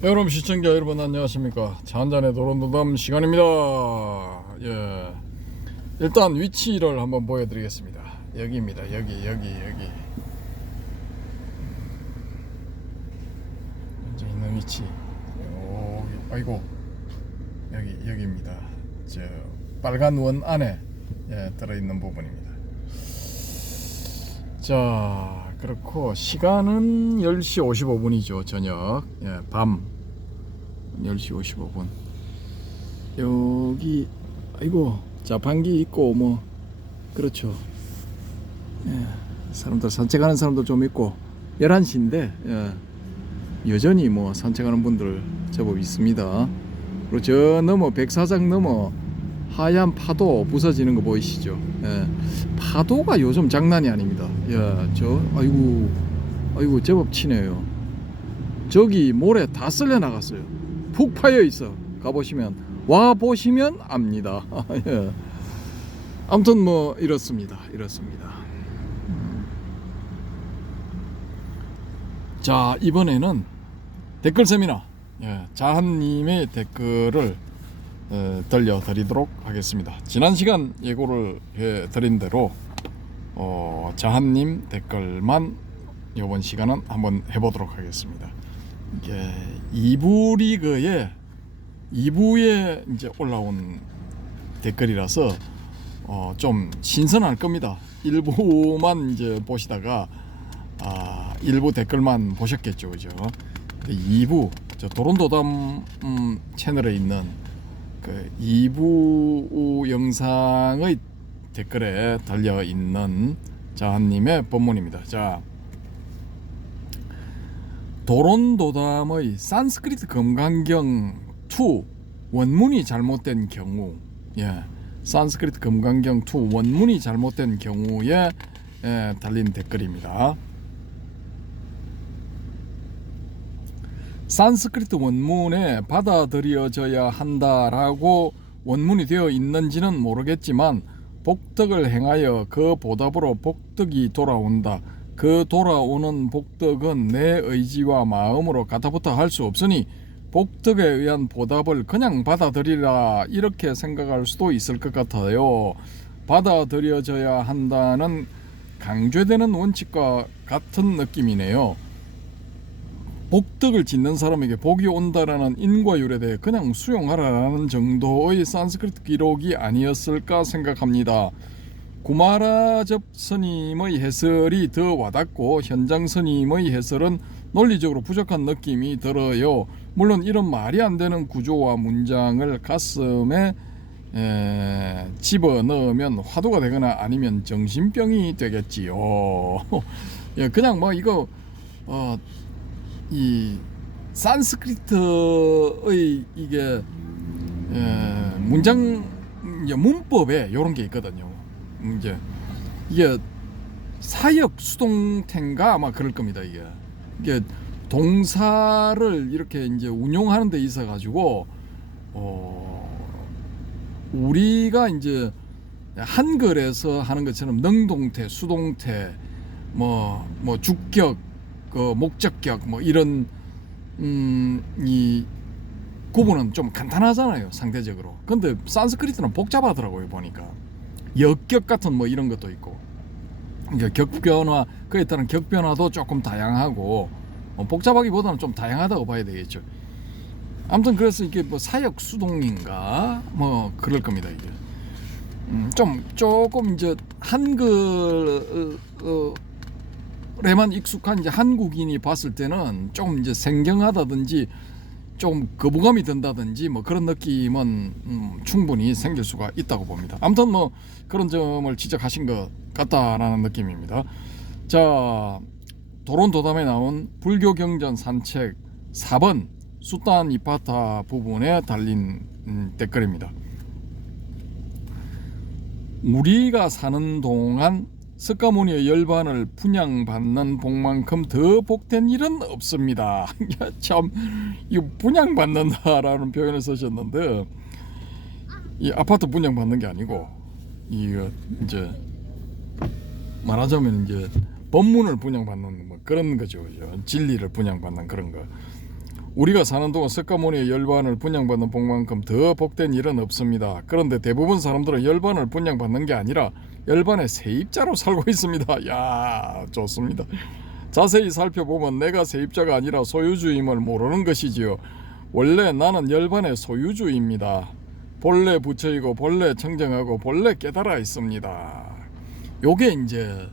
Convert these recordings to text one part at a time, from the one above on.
여러분 시청자 여러분 안녕하십니까. 차 한잔의 도론도담 시간입니다. 예, 일단 위치를 한번 보여드리겠습니다. 여기입니다. 여기 현재 있는 위치. 아이고, 여기입니다. 저 빨간 원 안에 들어있는 부분입니다. 자, 그렇고 시간은 10시 55분이죠. 저녁, 밤 10시 55분. 여기 아이고 자판기 있고 뭐 그렇죠. 사람들 산책하는 사람들 좀 있고 11시인데 여전히 뭐 산책하는 분들 제법 있습니다. 그리고 저 넘어 백사장 넘어 하얀 파도 부서지는 거 보이시죠? 파도가 요즘 장난이 아닙니다. 저 아이고 제법 치네요. 저기 모래 다 쓸려 나갔어요. 푹 파여 있어. 와 보시면 압니다. 예. 아무튼 뭐 이렇습니다. 자, 이번에는 댓글 세미나, 자한님의 댓글을 들려드리도록 하겠습니다. 지난 시간 예고를 해드린 대로 자한님 댓글만 이번 시간은 한번 해보도록 하겠습니다. 이게 2부 리그에 2부에 이제 올라온 댓글이라서 좀 신선할 겁니다. 1부만 이제 보시다가 1부 댓글만 보셨겠죠, 그죠? 2부 저 도론도담 채널에 있는 그 2부 영상의 댓글에 달려 있는 자한님의 본문입니다. 자, 도론도담의 산스크리트 검강경 2 원문이 잘못된 경우, 산스크리트 검강경 2 원문이 잘못된 경우에 달린 댓글입니다. 산스크리트 원문에 받아들여져야 한다라고 원문이 되어 있는지는 모르겠지만 복덕을 행하여 그 보답으로 복덕이 돌아온다. 그 돌아오는 복덕은 내 의지와 마음으로 가타부터 할 수 없으니 복덕에 의한 보답을 그냥 받아들이라, 이렇게 생각할 수도 있을 것 같아요. 받아들여져야 한다는 강조되는 원칙과 같은 느낌이네요. 복덕을 짓는 사람에게 복이 온다라는 인과율에 대해 그냥 수용하라라는 정도의 산스크리트 기록이 아니었을까 생각합니다. 구마라접 스님의 해설이 더 와닿고 현장 스님의 해설은 논리적으로 부족한 느낌이 들어요. 물론 이런 말이 안 되는 구조와 문장을 가슴에 집어넣으면 화두가 되거나 아니면 정신병이 되겠지요. 그냥 뭐 이거 이 산스크리트의 이게 문장 문법에 이런 게 있거든요. 이게 사역 수동태인가 아마 그럴 겁니다. 이게 동사를 이렇게 이제 운용하는 데 있어 가지고 우리가 이제 한글에서 하는 것처럼 능동태, 수동태, 뭐 주격, 그 목적격 뭐 이런 이 구분은 좀 간단하잖아요, 상대적으로. 근데 산스크리트는 복잡하더라고요, 보니까. 역격 같은 뭐 이런 것도 있고, 그러니까 격변화, 그에 따른 격변화도 조금 다양하고, 복잡하기보다는 좀 다양하다고 봐야 되겠죠. 아무튼 그래서 이게 뭐 사역 수동인가 뭐 그럴 겁니다. 이게 조금 이제 한글 에만 익숙한 이제 한국인이 봤을 때는 좀 이제 생경하다든지 좀 거부감이 든다든지 뭐 그런 느낌은 충분히 생길 수가 있다고 봅니다. 아무튼 뭐 그런 점을 지적하신 것 같다라는 느낌입니다. 자, 도론도담에 나온 불교경전 산책 4번 수단 이파타 부분에 달린 댓글입니다. 우리가 사는 동안 석가모니의 열반을 분양받는 복만큼 더 복된 일은 없습니다. 참, 이 분양받는다라는 표현을 쓰셨는데, 이 아파트 분양받는 게 아니고, 이거 이제 말하자면 이제 법문을 분양받는 뭐 그런 거죠. 진리를 분양받는 그런 거. 우리가 사는 동안 석가모니의 열반을 분양받는 복만큼 더 복된 일은 없습니다. 그런데 대부분 사람들은 열반을 분양받는 게 아니라 열반의 세입자로 살고 있습니다. 야, 좋습니다. 자세히 살펴보면 내가 세입자가 아니라 소유주임을 모르는 것이지요. 원래 나는 열반의 소유주입니다. 본래 부처이고 본래 청정하고 본래 깨달아 있습니다. 요게 이제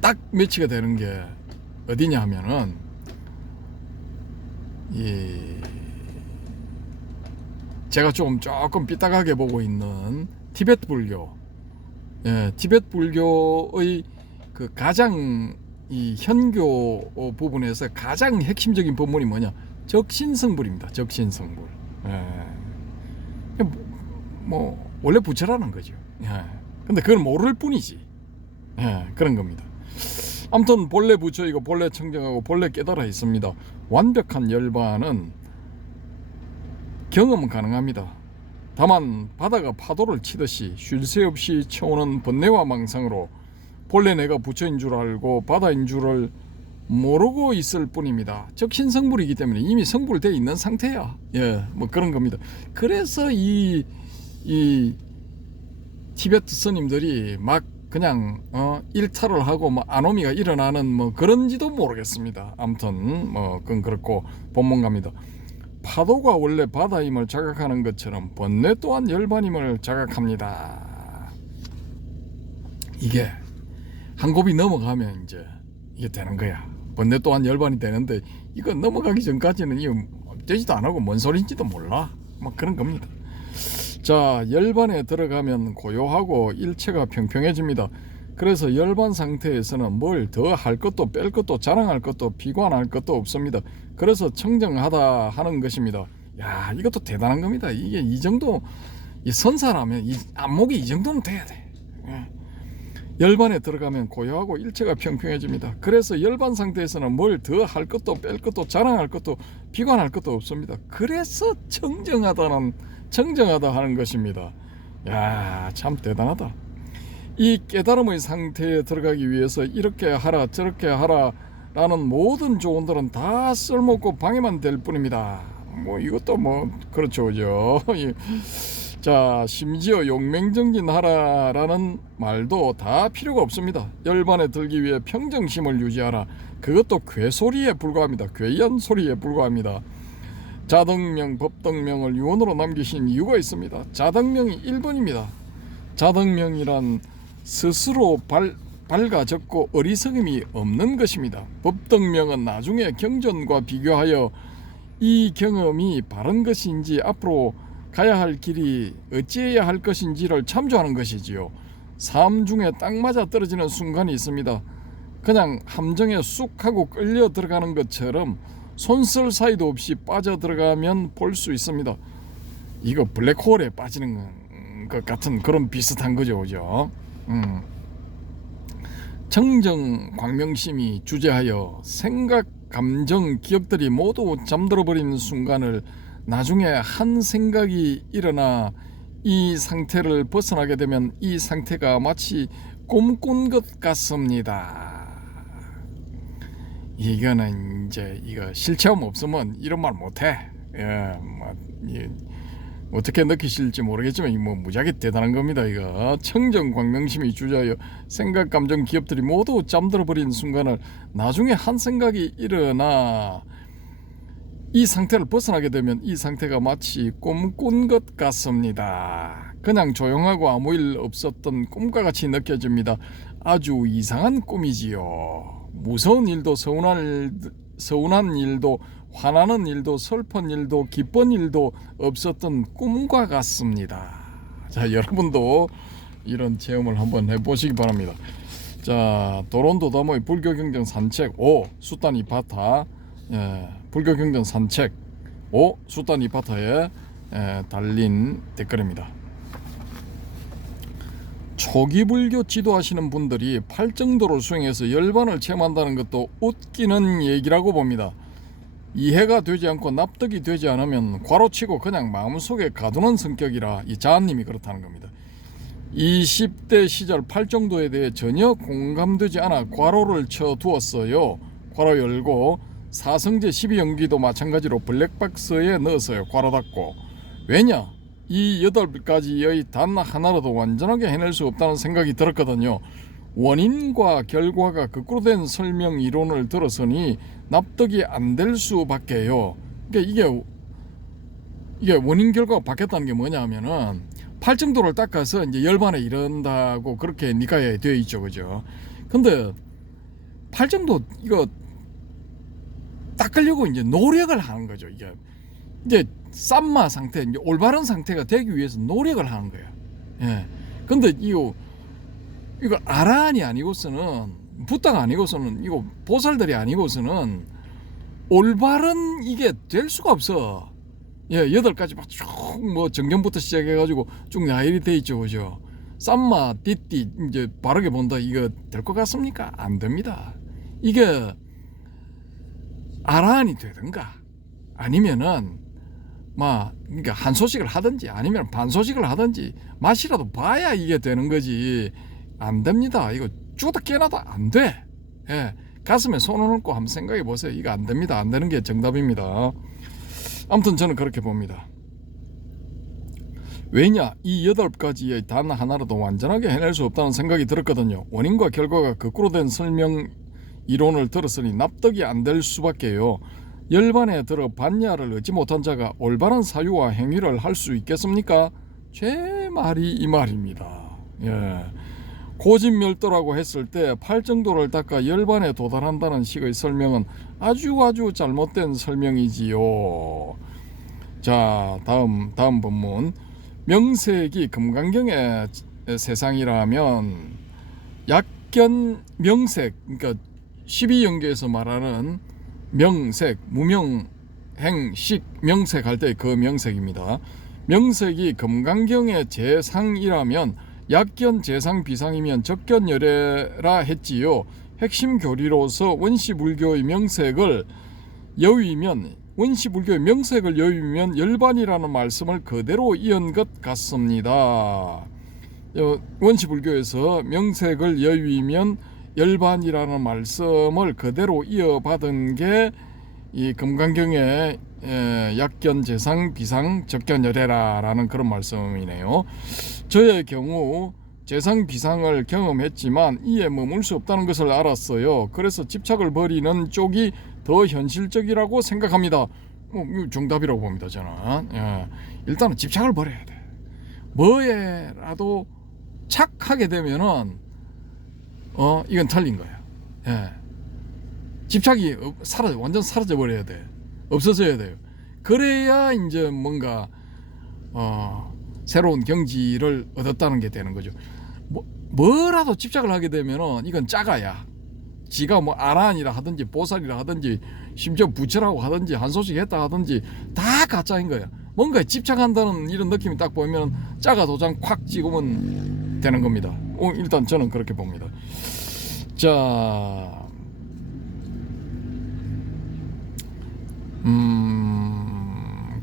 딱 매치가 되는 게 어디냐 하면은 제가 조금 삐딱하게 보고 있는 티베트 불교, 티베트 불교의 그 가장 이 현교 부분에서 가장 핵심적인 법문이 뭐냐? 적신성불입니다. 적신성불. 뭐 원래 부처라는 거죠. 근데 그걸 모를 뿐이지. 그런 겁니다. 아무튼 본래 부처이고 본래 청정하고 본래 깨달아 있습니다. 완벽한 열반은 경험은 가능합니다. 다만 바다가 파도를 치듯이 쉴 새 없이 쳐오는 번뇌와 망상으로 본래 내가 부처인 줄 알고 바다인 줄을 모르고 있을 뿐입니다. 적신성불이기 때문에 이미 성불되어 있는 상태야. 뭐 그런 겁니다. 그래서 이 티베트 스님들이 막 그냥 일탈을 하고 뭐 아노미가 일어나는 뭐 그런지도 모르겠습니다. 아무튼 뭐 그건 그렇고 본문갑니다. 파도가 원래 바다임을 자각하는 것처럼 번뇌 또한 열반임을 자각합니다. 이게 한 곱이 넘어가면 이제 이게 되는 거야. 번뇌 또한 열반이 되는데 이거 넘어가기 전까지는 이거 되지도 안 하고 뭔 소리인지도 몰라. 뭐 그런 겁니다. 자, 열반에 들어가면 고요하고 일체가 평평해집니다. 그래서 열반 상태에서는 뭘 더 할 것도 뺄 것도 자랑할 것도 비관할 것도 없습니다. 그래서 청정하다 하는 것입니다. 야, 이것도 대단한 겁니다. 이게 이 정도 선사라면 이 안목이 이 정도는 돼야 돼. 열반에 들어가면 고요하고 일체가 평평해집니다. 그래서 열반 상태에서는 뭘 더 할 것도 뺄 것도 자랑할 것도 비관할 것도 없습니다. 그래서 청정하다 하는 것입니다. 야, 참 대단하다. 이 깨달음의 상태에 들어가기 위해서 이렇게 하라 저렇게 하라 라는 모든 조언들은 다 쓸모없고 방해만 될 뿐입니다. 뭐 이것도 뭐 그렇죠, 그죠? 자, 심지어 용맹정진하라 라는 말도 다 필요가 없습니다. 열반에 들기 위해 평정심을 유지하라, 그것도 괴소리에 불과합니다. 괴이한 소리에 불과합니다. 자등명, 법등명을 유언으로 남기신 이유가 있습니다. 자등명이 1번입니다. 자등명이란 스스로 밝아졌고 어리석음이 없는 것입니다. 법등명은 나중에 경전과 비교하여 이 경험이 바른 것인지 앞으로 가야 할 길이 어찌해야 할 것인지를 참조하는 것이지요. 삶 중에 딱 맞아 떨어지는 순간이 있습니다. 그냥 함정에 쑥 하고 끌려 들어가는 것처럼 손쓸 사이도 없이 빠져 들어가면 볼 수 있습니다. 이거 블랙홀에 빠지는 것 같은 그런 비슷한 거죠, 그죠? 청정 광명심이 주재하여 생각, 감정, 기억들이 모두 잠들어 버리는 순간을 나중에 한 생각이 일어나 이 상태를 벗어나게 되면 이 상태가 마치 꿈꾼 것 같습니다. 이거는 이제 이거 실체험 없으면 이런 말 못해. 어떻게 느끼실지 모르겠지만 이 뭐 무지하게 대단한 겁니다. 이거 청정 광명심이 주자여 생각, 감정, 기업들이 모두 잠들어 버린 순간을 나중에 한 생각이 일어나 이 상태를 벗어나게 되면 이 상태가 마치 꿈꾼 것 같습니다. 그냥 조용하고 아무 일 없었던 꿈과 같이 느껴집니다. 아주 이상한 꿈이지요. 무서운 일도 서운한 일도 화나는 일도 슬픈 일도 기쁜 일도 없었던 꿈과 같습니다. 자, 여러분도 이런 체험을 한번 해보시기 바랍니다. 자, 도론도담의 불교경전 산책 5 수단 이파타, 불교경전 산책 5 수단 이파타에 달린 댓글입니다. 초기 불교 지도하시는 분들이 팔정도를 수행해서 열반을 체험한다는 것도 웃기는 얘기라고 봅니다. 이해가 되지 않고 납득이 되지 않으면 괄호치고 그냥 마음속에 가두는 성격이라 이 자아님이 그렇다는 겁니다. 20대 시절 팔정도에 대해 전혀 공감되지 않아 괄호를 쳐두었어요. 괄호 열고 사성제 12연기도 마찬가지로 블랙박스에 넣어서 괄호닫고. 왜냐? 이 8가지의 단 하나라도 완전하게 해낼 수 없다는 생각이 들었거든요. 원인과 결과가 거꾸로 된 설명 이론을 들었으니 납득이 안 될 수밖에요. 그러니까 이게 원인 결과가 바뀌었다는 게 뭐냐 하면은 팔정도를 닦아서 이제 열반에 이른다고 그렇게 니까에 되어 있죠, 그죠? 근데 팔정도 이거 닦으려고 이제 노력을 하는 거죠. 이게 이제 쌈마 상태, 이제 올바른 상태가 되기 위해서 노력을 하는 거예요. 예. 근데 이거 아라한이 아니고서는, 부다가 아니고서는, 이거 보살들이 아니고서는 올바른 이게 될 수가 없어. 예, 8가지 막 쭉 뭐 정경부터 시작해가지고 쭉 나열이 돼 있죠, 그죠? 쌈마, 띠띠 이제 바르게 본다, 이거 될 것 같습니까? 안 됩니다. 이게 아라한이 되든가 아니면은 그러니까 한 소식을 하든지 아니면 반 소식을 하든지 맛이라도 봐야 이게 되는 거지. 안 됩니다. 이거 죽어도 깨나도 안 돼. 예, 가슴에 손을 얹고 한번 생각해 보세요. 이거 안 됩니다. 안 되는 게 정답입니다. 아무튼 저는 그렇게 봅니다. 왜냐? 이 8가지의 단 하나라도 완전하게 해낼 수 없다는 생각이 들었거든요. 원인과 결과가 거꾸로 된 설명 이론을 들었으니 납득이 안 될 수밖에요. 열반에 들어 반야를 얻지 못한 자가 올바른 사유와 행위를 할 수 있겠습니까? 제 말이 이 말입니다. 예. 고진멸도라고 했을 때 팔정도를 닦아 열반에 도달한다는 식의 설명은 아주 잘못된 설명이지요. 자, 다음 본문. 명색이 금강경의 세상이라면 약견 명색, 그러니까 12연계에서 말하는 명색, 무명행식 명색할 때 그 명색입니다. 명색이 금강경의 재상이라면 약견 재상 비상이면 적견열애라 했지요. 핵심 교리로서 원시불교의 명색을 여위면 열반이라는 말씀을 그대로 이은 것 같습니다. 원시불교에서 명색을 여위면 열반이라는 말씀을 그대로 이어받은 게 이 금강경의 약견 재상 비상 적견열애라라는 그런 말씀이네요. 저의 경우 재상 비상을 경험했지만 이에 머물 수 없다는 것을 알았어요. 그래서 집착을 버리는 쪽이 더 현실적이라고 생각합니다. 이거 정답이라고 봅니다, 저는. 예. 일단은 집착을 버려야 돼. 뭐에라도 착하게 되면은 이건 틀린 거야. 예. 집착이 완전 사라져 버려야 돼. 없어져야 돼요. 그래야 이제 뭔가 새로운 경지를 얻었다는 게 되는 거죠. 뭐라도 집착을 하게 되면은 이건 짜가야. 지가 뭐 아라한이라 하든지 보살이라 하든지 심지어 부처라고 하든지 한소식 했다 하든지 다 가짜인 거야. 뭔가에 집착한다는 이런 느낌이 딱 보면 짜가 도장 콱 찍으면 되는 겁니다. 일단 저는 그렇게 봅니다. 자,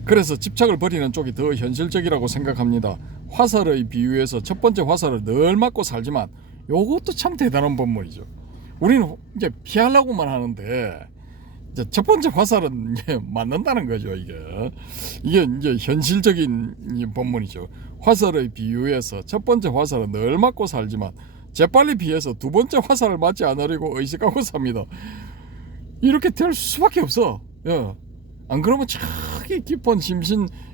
그래서 집착을 버리는 쪽이 더 현실적이라고 생각합니다. 화살의 비유에서 첫 번째 화살을 늘 맞고 살지만 요것도 참 대단한 본문이죠. 우리는 이제 피하려고만 하는데 이제 첫 번째 화살은 이제 맞는다는 거죠. 이게 이제 현실적인 본문이죠. 화살의 비유에서 첫 번째 화살은 늘 맞고 살지만 재빨리 피해서 두 번째 화살을 맞지 않으려고 의식하고 삽니다. 이렇게 될 수밖에 없어. 예. 안 그러면 저기 깊은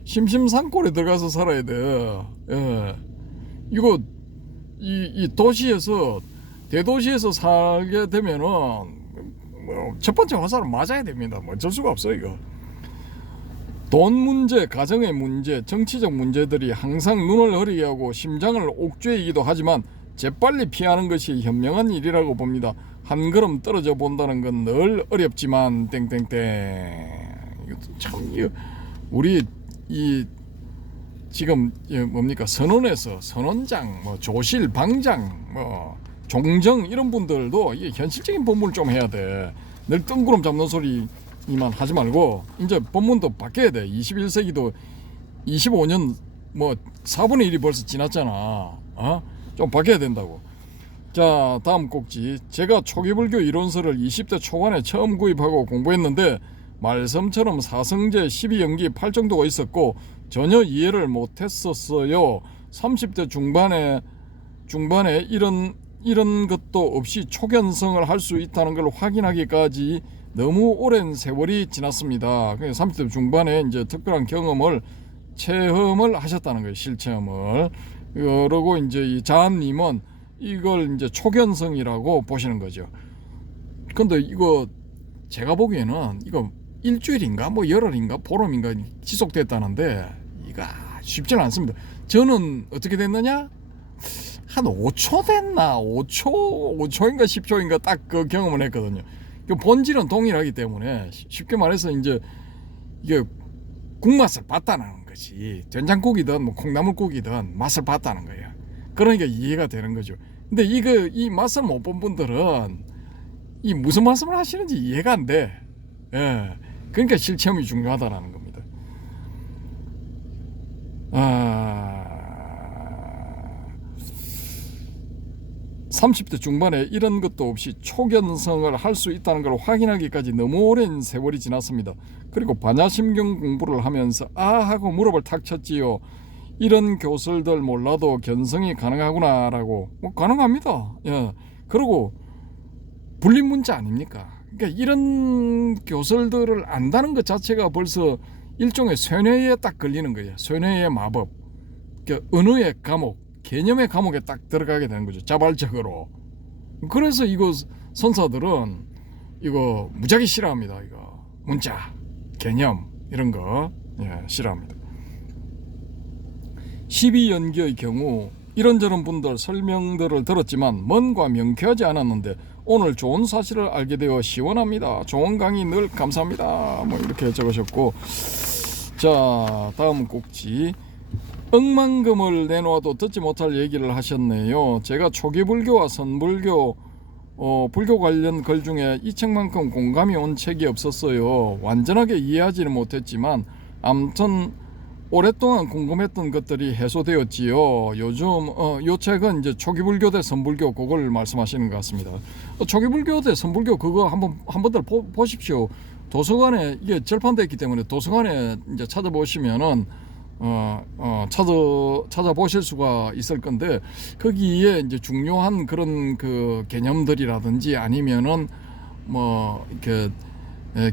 심심산골에 들어가서 살아야 돼. 예. 이거 이 도시에서 대도시에서 살게 되면은 첫 번째 화살은 맞아야 됩니다. 어쩔 수가 없어 이거. 돈 문제, 가정의 문제, 정치적 문제들이 항상 눈을 흐리게 하고 심장을 옥죄이기도 하지만 재빨리 피하는 것이 현명한 일이라고 봅니다. 한 걸음 떨어져 본다는 건 늘 어렵지만 땡땡땡. 참 우리 이 지금 뭡니까 선원에서 선원장, 뭐 조실, 방장, 뭐 종정 이런 분들도 이게 현실적인 본문을 좀 해야 돼. 늘 뜬구름 잡는 소리만 하지 말고 이제 본문도 바뀌어야 돼. 21세기도 25년 뭐 4분의 1이 벌써 지났잖아. 좀 바뀌어야 된다고. 자, 다음 꼭지. 제가 초기불교 이론서를 20대 초반에 처음 구입하고 공부했는데 말씀처럼 사성제 12연기 8정도가 있었고 전혀 이해를 못했었어요. 30대 중반에 이런 것도 없이 초견성을 할 수 있다는 걸 확인하기까지 너무 오랜 세월이 지났습니다. 30대 중반에 이제 특별한 체험을 하셨다는 거예요. 실체험을. 그러고 이제 이 자한님은 이걸 이제 초견성이라고 보시는 거죠. 근데 이거 제가 보기에는 이거 일주일인가 뭐 열흘인가 보름인가 지속됐다는데 이거 쉽지는 않습니다. 저는 어떻게 됐느냐? 한 5초 됐나? 5초인가 10초인가 딱 그 경험을 했거든요. 그 본질은 동일하기 때문에 쉽게 말해서 이제 이게 국맛을 봤다는 거지. 된장국이든 뭐 콩나물국이든 맛을 봤다는 거예요. 그러니까 이해가 되는 거죠. 근데 이 맛을 못 본 분들은 이 무슨 말씀을 하시는지 이해가 안 돼. 예. 그러니까 실체험이 중요하다는 겁니다. 30대 중반에 이런 것도 없이 초견성을 할 수 있다는 걸 확인하기까지 너무 오랜 세월이 지났습니다. 그리고 반야심경 공부를 하면서 하고 무릎을 탁 쳤지요. 이런 교설들 몰라도 견성이 가능하구나라고. 뭐 가능합니다. 예. 그리고 불린문자 아닙니까? 그러니까 이런 교설들을 안다는 것 자체가 벌써 일종의 쇠뇌에 딱 걸리는 거예요. 쇠뇌의 마법. 그러니까 언어의 감옥, 개념의 감옥에 딱 들어가게 되는 거죠. 자발적으로. 그래서 이거 선사들은 이거 무지하게 싫어합니다. 이거 문자, 개념 이런 거 싫어합니다. 12연기의 경우 이런저런 분들 설명들을 들었지만 뭔가 명쾌하지 않았는데 오늘 좋은 사실을 알게 되어 시원합니다. 좋은 강의 늘 감사합니다. 뭐 이렇게 적으셨고, 자 다음 꼭지. 억만금을 내놓아도 듣지 못할 얘기를 하셨네요. 제가 초기불교와 선불교 불교 관련 글 중에 이 책만큼 공감이 온 책이 없었어요. 완전하게 이해하지는 못했지만 아무튼 오랫동안 궁금했던 것들이 해소되었지요. 요즘 요 책은 이제 초기불교 대 선불교 그걸 말씀하시는 것 같습니다. 초기불교 대 선불교 그거 한번들 보십시오. 도서관에 이게 절판되어 있기 때문에 도서관에 이제 찾아보시면은 찾아보실 수가 있을 건데 거기에 이제 중요한 그런 그 개념들이라든지 아니면은 뭐 이렇게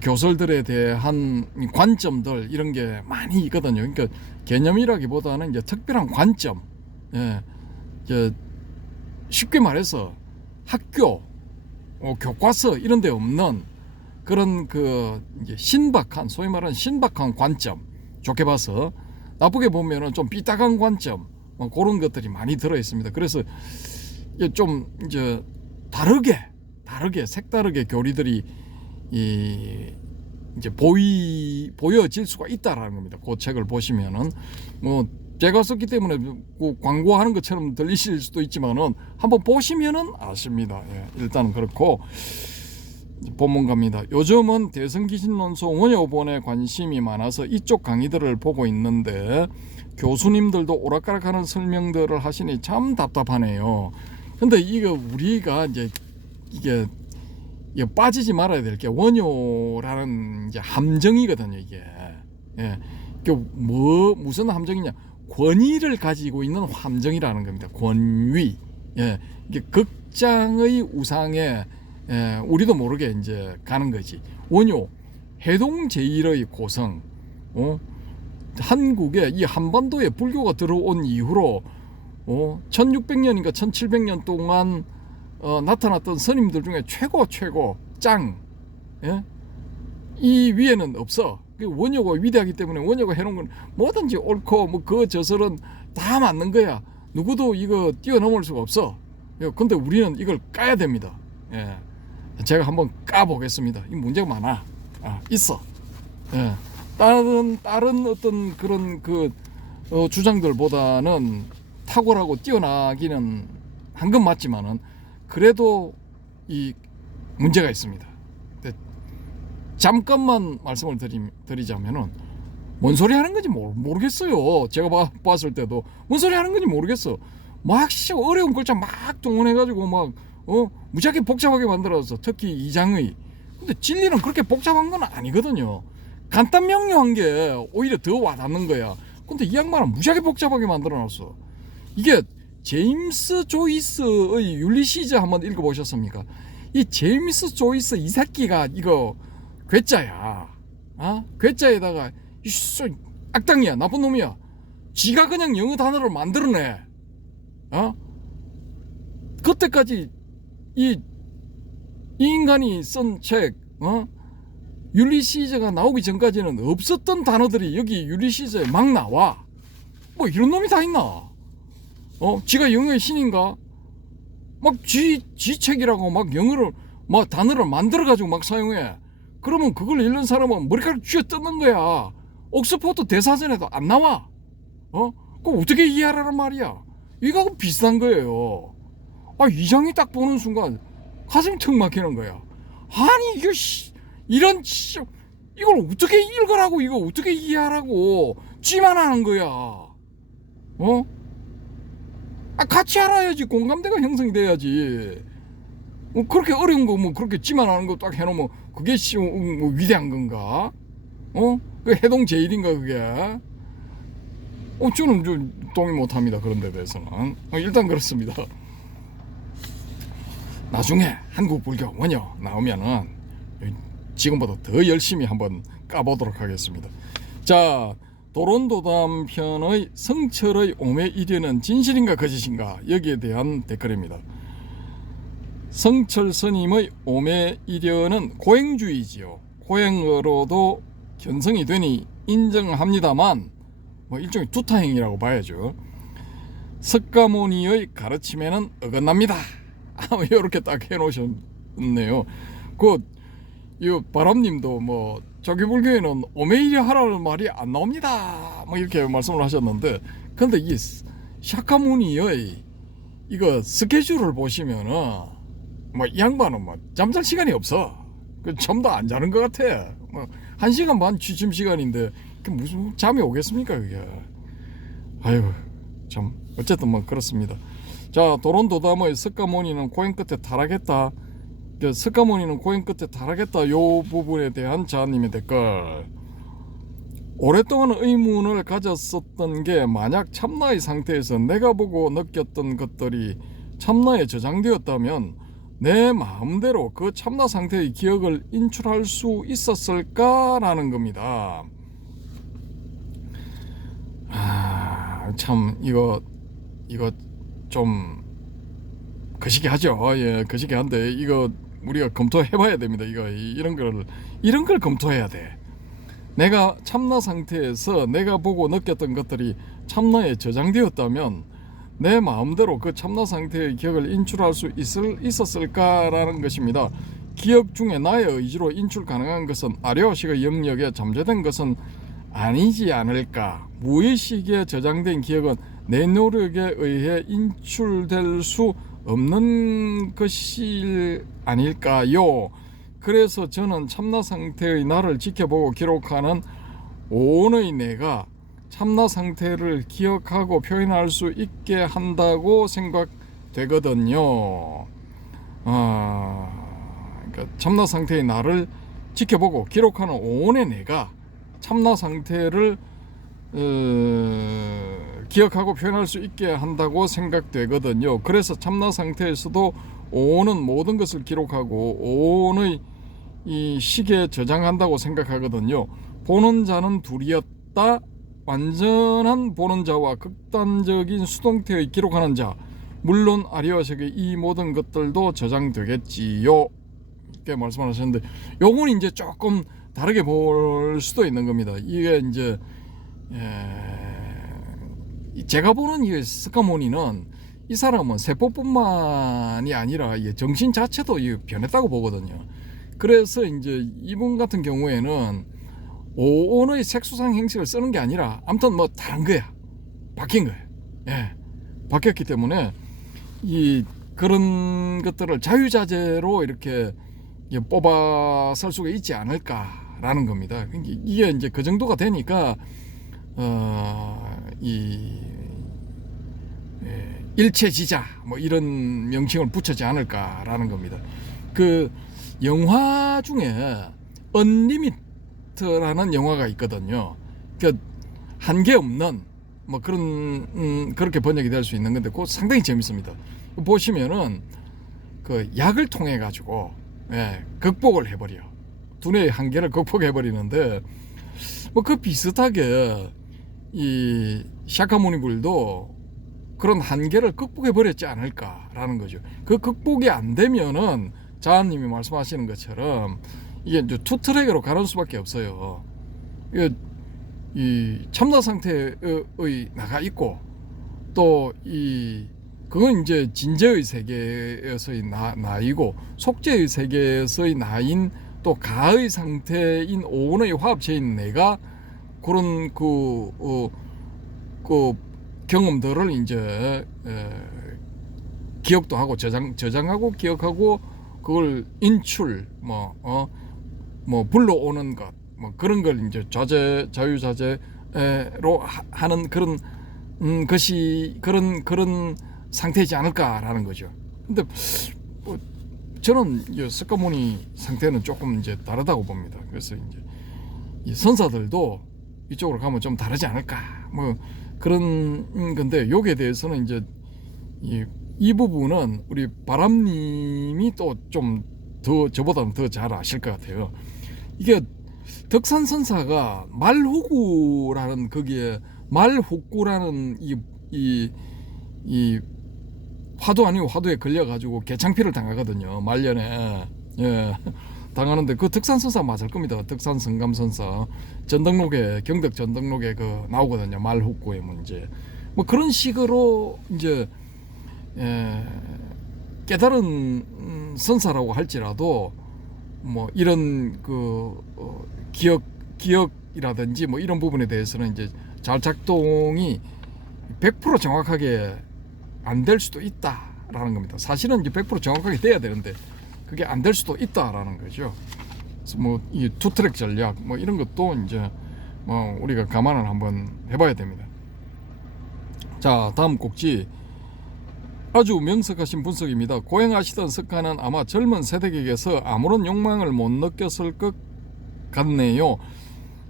교설들에 대한 관점들 이런 게 많이 있거든요. 그러니까 개념이라기보다는 이제 특별한 관점, 이제 쉽게 말해서 학교, 교과서 이런 데 없는 그런 그 이제 신박한, 소위 말하는 신박한 관점, 좋게 봐서 나쁘게 보면은 좀 삐딱한 관점, 그런 것들이 많이 들어 있습니다. 그래서 좀 이제 다르게 색다르게 교리들이 이제 보여질 수가 있다라는 겁니다. 그 책을 보시면은 뭐 제가 썼기 때문에 그 광고하는 것처럼 들리실 수도 있지만은 한번 보시면은 아십니다. 일단은 그렇고 본문 갑니다. 요즘은 대성기신론소 원효본에 관심이 많아서 이쪽 강의들을 보고 있는데 교수님들도 오락가락하는 설명들을 하시니 참 답답하네요. 근데 이거 우리가 이제 이게 빠지지 말아야 될 게 원효라는 이제 함정이거든요. 이게 무슨 함정이냐? 권위를 가지고 있는 함정이라는 겁니다. 권위. 이게 극장의 우상에 우리도 모르게 이제 가는 거지. 원효 해동 제일의 고성. 한국에 이 한반도에 불교가 들어온 이후로 1600년인가 1700년 동안 나타났던 스님들 중에 최고 짱. 이 위에는 없어. 원효가 위대하기 때문에 원효가 해놓은 건 뭐든지 옳고 뭐 그 저설은 다 맞는 거야. 누구도 이거 뛰어넘을 수가 없어. 근데 우리는 이걸 까야 됩니다. 제가 한번 까보겠습니다. 이 문제가 많아. 있어. 다른 어떤 그런 그 주장들보다는 탁월하고 뛰어나기는 한 건 맞지만은 그래도 이 문제가 있습니다. 잠깐만 말씀을 드리자면은 뭔 소리 하는 건지 모르겠어요. 제가 봤을 때도 뭔 소리 하는 건지 모르겠어. 막 어려운 글자 막 동원해가지고 막 무지하게 복잡하게 만들어서 특히 이장의. 근데 진리는 그렇게 복잡한 건 아니거든요. 간단 명료한 게 오히려 더 와닿는 거야. 근데 이 양반은 무지하게 복잡하게 만들어놨어. 이게 제임스 조이스의 율리시즈 한번 읽어보셨습니까? 이 제임스 조이스 이 새끼가 이거 괴짜야. 괴짜에다가 악당이야, 나쁜 놈이야. 지가 그냥 영어 단어를 만들어내. 그때까지 이 인간이 쓴 책, 율리시즈가 나오기 전까지는 없었던 단어들이 여기 율리시즈에 막 나와. 뭐 이런 놈이 다 있나? 지가 영어의 신인가? 막 지 책이라고 막 영어를 막 단어를 만들어가지고 막 사용해. 그러면 그걸 읽는 사람은 머리카락 쥐어 뜯는 거야. 옥스포드 대사전에도 안 나와. 그거 어떻게 이해하라는 말이야? 이거하고 비슷한 거예요. 이장이 딱 보는 순간 가슴이 턱 막히는 거야. 아니 이거 이런 이걸 어떻게 읽으라고, 이거 어떻게 이해하라고 쥐만 하는 거야. 같이 알아야지 공감대가 형성이 돼야지. 그렇게 어려운 거 뭐 그렇게 쥐만 하는 거 딱 해놓으면 그게 뭐 위대한 건가? 그 해동 제일인가 그게? 저는 좀 동의 못합니다. 그런 데 대해서는. 일단 그렇습니다. 나중에 한국 불교 원효 나오면은 지금보다 더 열심히 한번 까보도록 하겠습니다. 자, 도론도담편의 성철의 오매이련은 진실인가 거짓인가, 여기에 대한 댓글입니다. 성철 스님의 오매이련은 고행주의지요. 고행으로도 견성이 되니 인정합니다만 뭐 일종의 두타행이라고 봐야죠. 석가모니의 가르침에는 어긋납니다. 이렇게 딱 해놓으셨네요. 이 바람님도 뭐 조기불교에는 오매이려 하라는 말이 안 나옵니다, 뭐 이렇게 말씀을 하셨는데, 근데 이 샤카무니의 이거 스케줄을 보시면은 뭐 이 양반은 뭐 잠잘 시간이 없어. 잠도 안 자는 것 같아. 뭐 1시간 반 취침 시간인데 무슨 잠이 오겠습니까 그게. 아유 참, 어쨌든 뭐 그렇습니다. 자, 도론도담의 석가모니는 고행 끝에 타락했다. 석가모니는 고행 끝에 타락했다. 요 부분에 대한 자님의 댓글. 오랫동안 의문을 가졌었던 게, 만약 참나의 상태에서 내가 보고 느꼈던 것들이 참나에 저장되었다면 내 마음대로 그 참나 상태의 기억을 인출할 수 있었을까라는 겁니다. 참 이거 좀 거시기 하죠. 예, 거시기 한데 이거 우리가 검토해봐야 됩니다. 이런 걸 검토해야 돼. 내가 참나 상태에서 내가 보고 느꼈던 것들이 참나에 저장되었다면 내 마음대로 그 참나 상태의 기억을 인출할 수 있었을까라는 것입니다. 기억 중에 나의 의지로 인출 가능한 것은 아려식의 영역에 잠재된 것은 아니지 않을까. 무의식에 저장된 기억은 내 노력에 의해 인출될 수 없는 것이 아닐까요? 그래서 저는 참나 상태의 나를 지켜보고 기록하는 오온의 내가 참나 상태를 기억하고 표현할 수 있게 한다고 생각되거든요. 그러니까 참나 상태의 나를 지켜보고 기록하는 오온의 내가 참나 상태를 기억하고 표현할 수 있게 한다고 생각되거든요. 그래서 참나 상태에서도 오온은 모든 것을 기록하고 오온의 이 식에 저장한다고 생각하거든요. 보는 자는 둘이었다. 완전한 보는 자와 극단적인 수동태의 기록하는 자, 물론 아리와식의 이 모든 것들도 저장되겠지요, 이렇게 말씀하셨는데, 요건 이제 조금 다르게 볼 수도 있는 겁니다. 이게 이제 제가 보는 이 석가모니는 이 사람은 세포뿐만이 아니라 정신 자체도 변했다고 보거든요. 그래서 이제 이분 같은 경우에는 오온의 색수상 행식을 쓰는 게 아니라 아무튼 뭐 다른 거야. 바뀐 거예요. 예, 바뀌었기 때문에 그런 것들을 자유자재로 이렇게 뽑아 쓸 수가 있지 않을까라는 겁니다. 이게 이제 그 정도가 일체지자 뭐 이런 명칭을 붙이지 않을까라는 겁니다. 그 영화 중에 언리미트라는 영화가 있거든요. 그 한계 없는 뭐 그런 그렇게 번역이 될 수 있는 건데 그거 상당히 재밌습니다. 보시면은 그 약을 통해 가지고 극복을 해버려. 두뇌의 한계를 극복해 버리는데 뭐 그 비슷하게 이 샤카무니불도 그런 한계를 극복해 버렸지 않을까라는 거죠. 그 극복이 안 되면은 자아님이 말씀하시는 것처럼 이게 이제 투트랙으로 가는 수밖에 없어요. 이 참나 상태의 나가 있고 또 이 그건 이제 진재의 세계에서의 나이고 속죄의 세계에서의 나인 또 가의 상태인 오온의 화합체인 내가 그런 그 경험들을 이제 기억도 하고 저장하고 기억하고 그걸 인출 뭐 불러오는 것 뭐 그런 걸 이제 자유자재로 하는 그런 것이 그런 상태이지 않을까라는 거죠. 근데 뭐 저는 이제 석가모니 상태는 조금 이제 다르다고 봅니다. 그래서 이제 이 선사들도 이쪽으로 가면 좀 다르지 않을까 뭐 그런 건데 여기에 대해서는 이제 이 부분은 우리 바람님이 또 좀 더 저보다는 더 잘 아실 것 같아요. 이게 덕산선사가 말호구라는 거기에 말호구라는 이 화두 아니고 화두에 걸려가지고 개창피를 당하거든요. 말년에 당하는데 그 덕산선사 맞을 겁니다. 덕산성감선사 전등록에 경덕 전등록에 그 나오거든요. 말호구의 문제 뭐 그런 식으로 이제 깨달은 선사라고 할지라도 뭐 이런 그 기억이라든지 뭐 이런 부분에 대해서는 이제 잘 작동이 100% 정확하게 안 될 수도 있다라는 겁니다. 사실은 이제 100% 정확하게 돼야 되는데 그게 안 될 수도 있다라는 거죠. 그래서 뭐 이 투트랙 전략 뭐 이런 것도 이제 뭐 우리가 감안을 한번 해봐야 됩니다. 자, 다음 꼭지. 아주 명석하신 분석입니다. 고행하시던 석가는 아마 젊은 세대에게서 아무런 욕망을 못 느꼈을 것 같네요.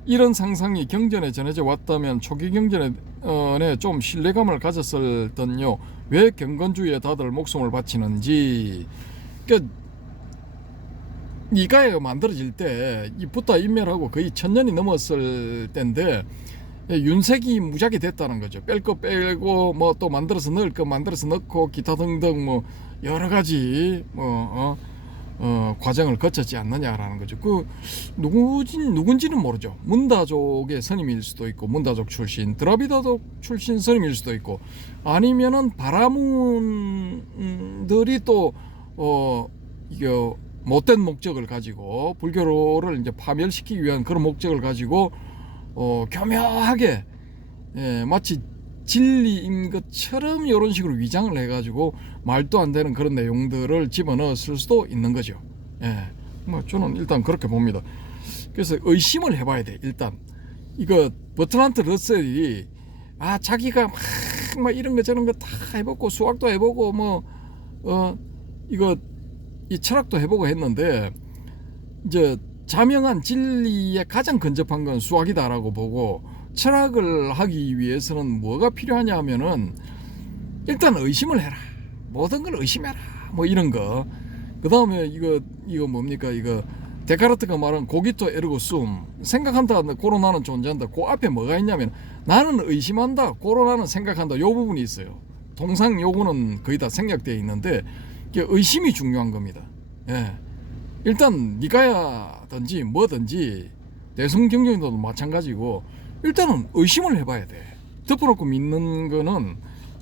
이런 상상이 경전에 전해져 왔다면 초기 경전에 좀 신뢰감을 가졌을 듯요. 왜 경건주의에 다들 목숨을 바치는지. 그러니까 니가에 만들어질 때 이 부다 인멸하고 거의 1000년이 넘었을 때인데 윤색이 무작위 됐다는 거죠. 뺄 거 빼고 뭐 또 만들어서 넣을 거 만들어서 넣고 기타 등등 뭐 여러 가지 과정을 거쳤지 않느냐라는 거죠. 그 누군지는 모르죠. 문다족의 스님일 수도 있고 문다족 출신, 드라비다족 출신 스님일 수도 있고 아니면은 바라문들이 또 이게 못된 목적을 가지고 불교를 이제 파멸시키기 위한 그런 목적을 가지고 교묘하게 마치 진리인 것처럼 이런 식으로 위장을 해가지고 말도 안 되는 그런 내용들을 집어넣었을 수도 있는 거죠. 뭐 저는 일단 그렇게 봅니다. 그래서 의심을 해봐야 돼. 일단 이거 버트란트 러셀이 자기가 막 이런 거 저런 거 다 해보고 수학도 해보고 이거 이 철학도 해보고 했는데 이제 자명한 진리에 가장 근접한 건 수학이다라고 보고 철학을 하기 위해서는 뭐가 필요하냐 하면은 일단 의심을 해라. 모든 걸 의심해라. 뭐 이런 거. 그 다음에 이거 뭡니까? 이거 데카르트가 말한 고기토 에르고 숨. 생각한다. 고로나는 존재한다. 그 앞에 뭐가 있냐면 나는 의심한다. 고로나는 생각한다. 요 부분이 있어요. 통상 요거는 거의 다 생략되어 있는데 의심이 중요한 겁니다. 일단 니가야든지 뭐든지 대승경전도 마찬가지고 일단은 의심을 해봐야 돼. 덮어놓고 믿는 거는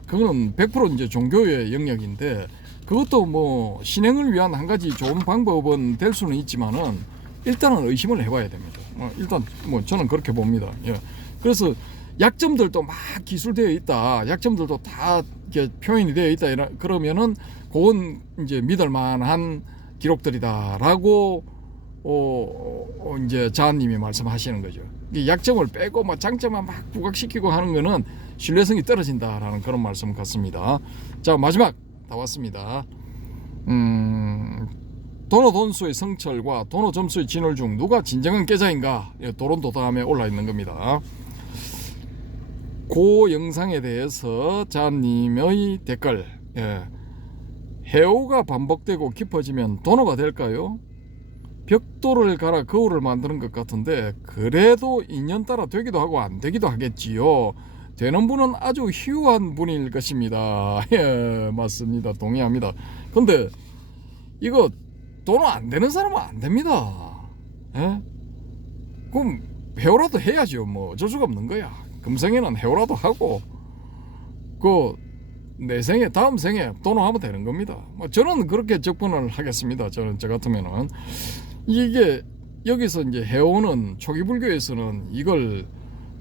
그거는 100% 이제 종교의 영역인데 그것도 뭐 신행을 위한 한 가지 좋은 방법은 될 수는 있지만은 일단은 의심을 해봐야 됩니다. 일단 저는 그렇게 봅니다. 그래서 약점들도 막 기술되어 있다. 약점들도 다 이렇게 표현이 되어 있다. 그러면은 그건 이제 믿을 만한 기록들이다라고 이제 자아님이 말씀하시는 거죠. 이 약점을 빼고 뭐 장점만 막 부각시키고 하는 거는 신뢰성이 떨어진다라는 그런 말씀 같습니다. 자, 마지막 다 왔습니다. 도노 돈수의 성철과 도노 점수의 진월 중 누가 진정한 깨자인가? 도론도담에 올라 있는 겁니다. 그 영상에 대해서 자님의 댓글, 해오가 반복되고 깊어지면 도노가 될까요? 벽돌을 갈아 거울을 만드는 것 같은데 그래도 인연 따라 되기도 하고 안 되기도 하겠지요. 되는 분은 아주 희유한 분일 것입니다. 예, 맞습니다. 동의합니다. 근데 이거 도노 안 되는 사람은 안 됩니다. 예? 그럼 해오라도 해야죠. 뭐 어쩔 수가 없는 거야. 금생에는 해오라도 하고 내 생에 다음 생에 도노하면 되는 겁니다. 뭐 저는 그렇게 접근을 하겠습니다. 저는 저 같으면은 이게 여기서 이제 해오는 초기 불교에서는 이걸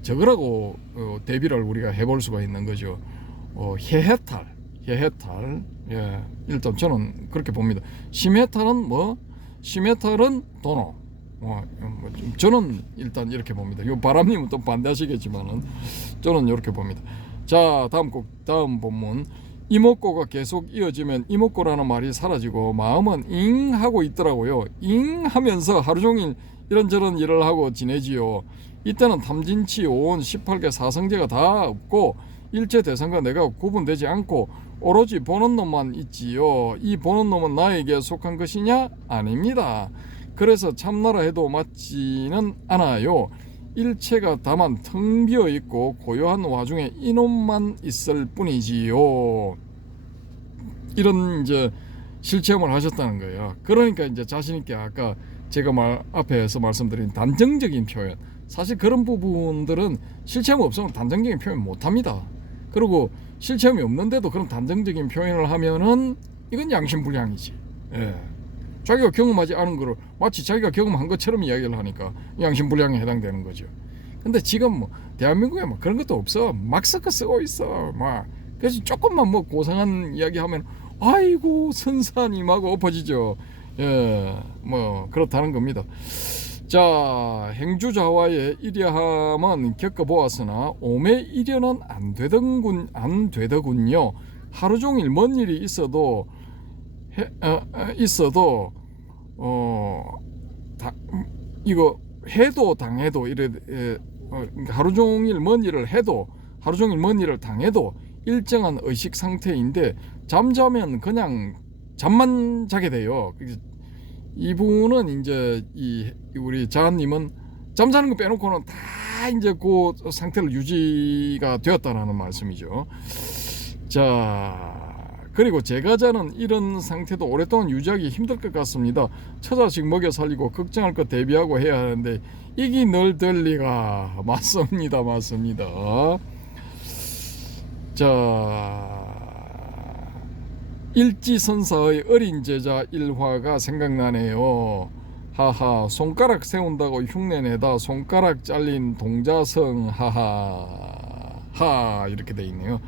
저거라고 대비를 우리가 해볼 수가 있는 거죠. 해해탈. 예, 일단 저는 그렇게 봅니다. 심해탈은 뭐? 심해탈은 도노. 저는 일단 이렇게 봅니다. 요 바람님은 또 반대하시겠지만은 저는 이렇게 봅니다. 자, 다음 본문. 이목고가 계속 이어지면 이목고라는 말이 사라지고 마음은 잉 하고 있더라고요. 잉 하면서 하루 종일 이런저런 일을 하고 지내지요. 이때는 탐진치, 오온, 18개 사성제가 다 없고 일체 대상과 내가 구분되지 않고 오로지 보는 놈만 있지요. 이 보는 놈은 나에게 속한 것이냐? 아닙니다. 그래서 참나라 해도 맞지는 않아요. 일체가 다만 텅 비어 있고 고요한 와중에 이놈만 있을 뿐이지요. 이런 이제 실체험을 하셨다는 거예요. 그러니까 이제 자신 있게 아까 제가 앞에서 말씀드린 단정적인 표현, 사실 그런 부분들은 실체험 없으면 단정적인 표현 못 합니다. 그리고 실체험이 없는데도 그런 단정적인 표현을 하면은 이건 양심불량이지. 예. 자기가 경험하지 않은 거를 마치 자기가 경험한 것처럼 이야기를 하니까 양심불량에 해당되는 거죠. 근데 지금 뭐 대한민국에 뭐 그런 것도 없어. 마스크 쓰고 있어. 막 그래서 조금만 뭐 고상한 이야기 하면 아이고 선사님하고 엎어지죠. 예, 뭐 그렇다는 겁니다. 자, 행주자와의 일야함은 겪어보았으나 오매 일연은 안 되더군요. 하루 종일 뭔 일이 있어도 이거 해도 당해도 하루 종일 뭔 일을 해도 하루 종일 뭔 일을 당해도 일정한 의식 상태인데 잠자면 그냥 잠만 자게 돼요. 이분은 이제 우리 자한님은 잠자는 거 빼놓고는 다 이제 그 상태를 유지가 되었다라는 말씀이죠. 자, 그리고 제가 자는 이런 상태도 오랫동안 유지하기 힘들 것 같습니다. 처자식 먹여 살리고 걱정할 것 대비하고 해야 하는데 이게 늘 될 리가. 맞습니다. 자, 일지선사의 어린 제자 일화가 생각나네요. 하하, 손가락 세운다고 흉내내다 손가락 잘린 동자성. 하하, 이렇게 돼 있네요.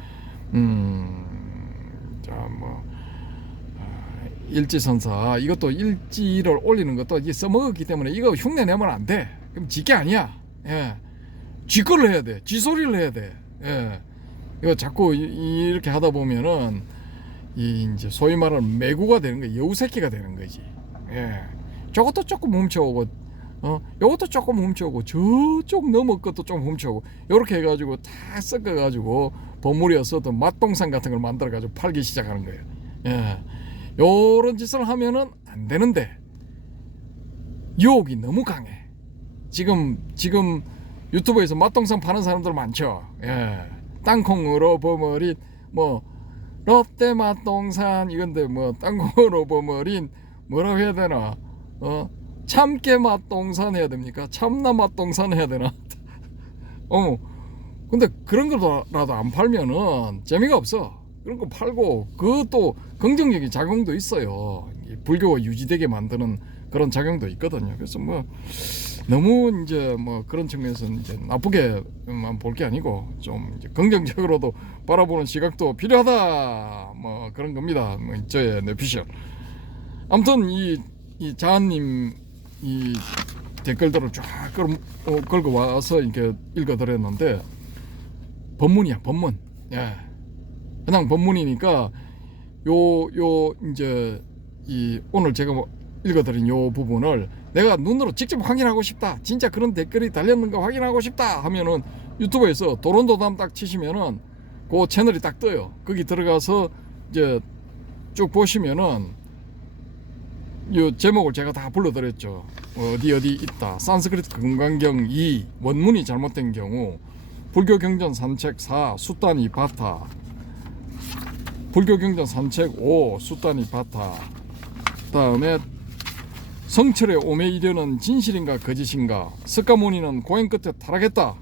자, 뭐 일지선사, 이것도 일지를 올리는 것도 이제 써먹었기 때문에 이거 흉내 내면 안 돼. 그럼 지게 아니야. 예, 쥐거를 해야 돼. 쥐소리를 해야 돼. 예, 이거 자꾸 이렇게 하다 보면은 이제 소위 말하는 매구가 되는 거, 여우새끼가 되는 거지. 예, 저것도 조금 훔쳐오고, 요것도 조금 훔쳐오고, 저쪽 넘어 것도 좀 훔쳐오고, 요렇게 해가지고 다 섞어가지고 버무려서 또 맛동산 같은 걸 만들어가지고 팔기 시작하는 거예요. 예, 요런 짓을 하면은 안 되는데 유혹이 너무 강해. 지금 유튜브에서 맛동산 파는 사람들 많죠. 예, 땅콩으로 버무린 뭐 롯데 맛동산 이건데 뭐 땅콩으로 버무린 뭐라고 해야 되나? 참깨 맛동산 해야 됩니까? 참나 맛동산 해야 되나? 근데 그런 거라도 안 팔면은 재미가 없어. 그런 거 팔고 그것도 긍정적인 작용도 있어요. 불교가 유지되게 만드는 그런 작용도 있거든요. 그래서 뭐 너무 이제 뭐 그런 측면에서 이제 나쁘게만 볼 게 아니고 좀 이제 긍정적으로도 바라보는 시각도 필요하다. 뭐 그런 겁니다. 뭐 저의 뇌피셜. 아무튼 이 자한님 이 댓글들을 쫙 끌고 와서 이렇게 읽어드렸는데 법문이야, 법문. 예. 그냥 법문이니까 요 이제 이 오늘 제가 읽어드린 요 부분을 내가 눈으로 직접 확인하고 싶다, 진짜 그런 댓글이 달렸는가 확인하고 싶다 하면은 유튜브에서 도론도담 딱 치시면은 그 채널이 딱 떠요. 거기 들어가서 이제 쭉 보시면은 이 제목을 제가 다 불러드렸죠. 어디 있다. 산스크리트 금강경 2 원문이 잘못된 경우, 불교 경전 산책 4 수단이 바타, 불교 경전 산책 5 수단이 바타. 다음에 성철의 오매 이르는 진실인가 거짓인가, 석가모니는 고행 끝에 타락했다.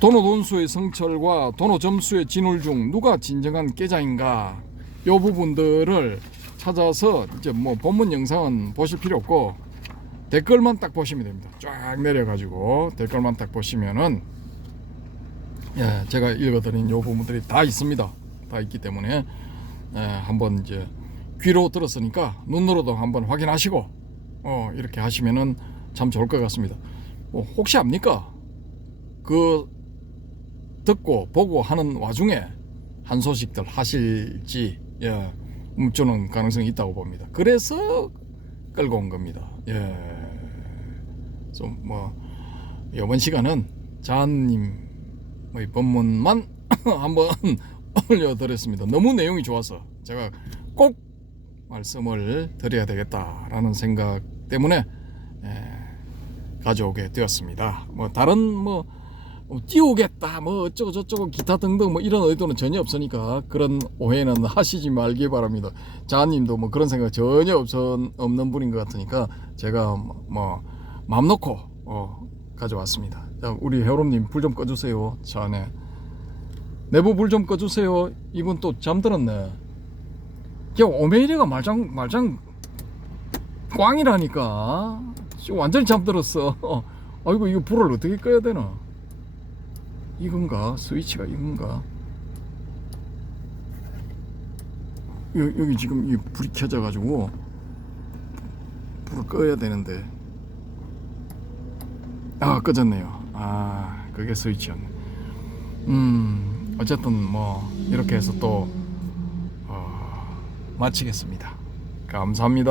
도노 돈수의 성철과 도노 점수의 진울 중 누가 진정한 깨자인가, 요 부분들을 찾아서 이제 뭐 본문 영상은 보실 필요 없고 댓글만 딱 보시면 됩니다. 쫙 내려가지고 댓글만 딱 보시면은 예, 제가 읽어드린 요 부분들이 다 있습니다. 다 있기 때문에 예, 한번 이제 귀로 들었으니까 눈으로도 한번 확인하시고 이렇게 하시면은 참 좋을 것 같습니다. 혹시 압니까? 그 듣고 보고 하는 와중에 한 소식들 하실지 저는 가능성이 있다고 봅니다. 그래서 끌고 온 겁니다. 좀 뭐 이번 시간은 자님의 법문만 한번 올려드렸습니다. 너무 내용이 좋아서 제가 꼭 말씀을 드려야 되겠다라는 생각 때문에 가져오게 되었습니다. 뭐 다른 뭐 띄우겠다 뭐 어쩌고 저쩌고 기타 등등 뭐 이런 의도는 전혀 없으니까 그런 오해는 하시지 말기 바랍니다. 자님도 뭐 그런 생각 전혀 없는 분인 것 같으니까 제가 뭐 마음 놓고 가져왔습니다. 자, 우리 회오름님 불 좀 꺼주세요. 차 안에 내부 불 좀 꺼주세요. 이분 또 잠들었네. 야, 오메이리가 말짱 꽝이라니까. 완전히 잠들었어. 아이고, 이거 불을 어떻게 꺼야 되나? 이건가? 스위치가 이건가? 여기 지금 이 불이 켜져 가지고 불을 꺼야 되는데 꺼졌네요. 그게 스위치였네. 어쨌든 뭐 이렇게 해서 또 마치겠습니다. 감사합니다.